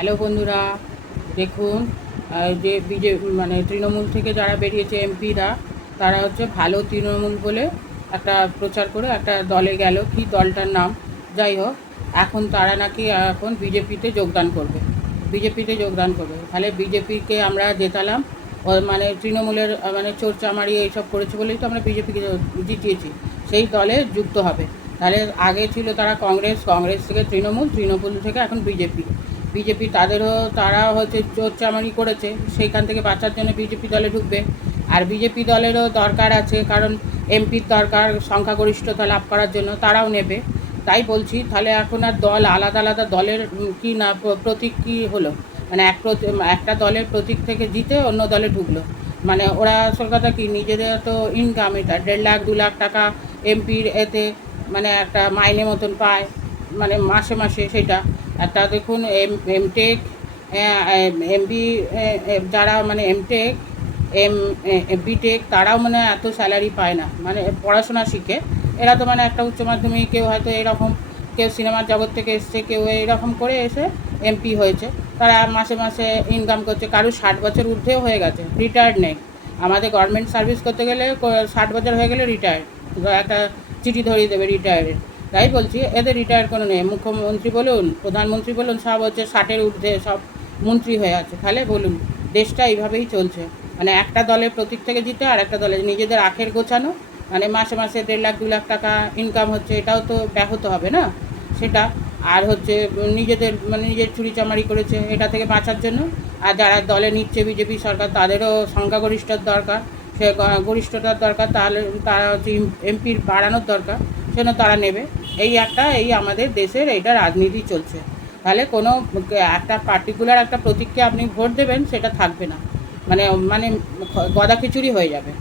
Hello বন্ধুরা, দেখুন যে মানে তৃণমূল থেকে যারা বেরিয়েছে এমপিরা, তারা হচ্ছে ভালো তৃণমূল বলে একটা প্রচার করে একটা দলে গেল, কি দলটার নাম যাই হোক, এখন তারা নাকি এখন বিজেপিতে যোগদান করবে। তাহলে বিজেপিকে আমরা জেতালাম, মানে তৃণমূলের মানে চোরচামারি এইসব করেছে বলেই তো আমরা বিজেপিকে জিতিয়েছি। সেই দলে যুক্ত হবে। তাহলে আগে ছিল তারা কংগ্রেস থেকে তৃণমূল থেকে এখন বিজেপি তারা হচ্ছে চোরচামারি করেছে, সেইখান থেকে বাঁচার জন্য বিজেপি দলে ঢুকবে। আর বিজেপি দলেরও দরকার আছে, কারণ এমপির দরকার সংখ্যাগরিষ্ঠতা লাভ করার জন্য, তারাও নেবে। তাই বলছি, তাহলে এখন আর দল আলাদা আলাদা দলের কি না প্রতীক কি হলো, মানে একটা দলের প্রতীক থেকে জিতে অন্য দলে ঢুকলো। মানে ওরা আসল কথা কি, নিজেদের তো ইনকাম, এটা 1.5 লাখ 2 লাখ টাকা এমপির এতে মানে একটা মাইনে মতন পায়, মানে মাসে মাসে সেটা একটা। দেখুন এমটেক এমবি যারা মানে এমটেক বিটেক, তারাও মানে এত স্যালারি পায় না, মানে পড়াশোনা শিখে এরা তো মানে একটা উচ্চ মাধ্যমিক, কেউ হয়তো এরকম, কেউ সিনেমার জগৎ থেকে এসছে, কেউ এইরকম করে এসে এমপি হয়েছে। তারা মাসে মাসে ইনকাম করছে, কারো 60 বছর ঊর্ধ্বেও হয়ে গেছে, রিটায়ার্ড নেই। আমাদের গভর্নমেন্ট সার্ভিস করতে গেলে 60 বছর হয়ে গেলে রিটায়ার্ড, একটা চিঠি ধরিয়ে দেবে রিটায়ার্ডের। তাই বলছি, এদের রিটায়ার কোনো নেই। মুখ্যমন্ত্রী বলুন, প্রধানমন্ত্রী বলুন, সব হচ্ছে 60-এর ঊর্ধ্বে সব মন্ত্রী হয়ে আছে। তাহলে বলুন, দেশটা এইভাবেই চলছে, মানে একটা দলের প্রতীক থেকে জিতে আর একটা দলে নিজেদের আখের গোছানো, মানে মাসে মাসে 1.5 লাখ 2 লাখ টাকা ইনকাম হচ্ছে, এটাও তো ব্যাহত হবে না সেটা। আর হচ্ছে নিজেদের মানে নিজের চুরিচামারি করেছে, এটা থেকে বাঁচার জন্য। আর যারা দলে নিচ্ছে বিজেপি সরকার, তাদেরও সংখ্যাগরিষ্ঠতার দরকার, সে গরিষ্ঠতার দরকার, তাহলে তারা হচ্ছে এমপির বাড়ানোর দরকার, সেজন্য তারা নেবে। এই আমাদের দেশের এইটা রাজনীতি চলছে। তাহলে কোনো একটা পার্টিকুলার একটা প্রতীককে আপনি ভোট দেবেন, সেটা থাকবে না, মানে মানে গদা খিচুড়ি হয়ে যাবে।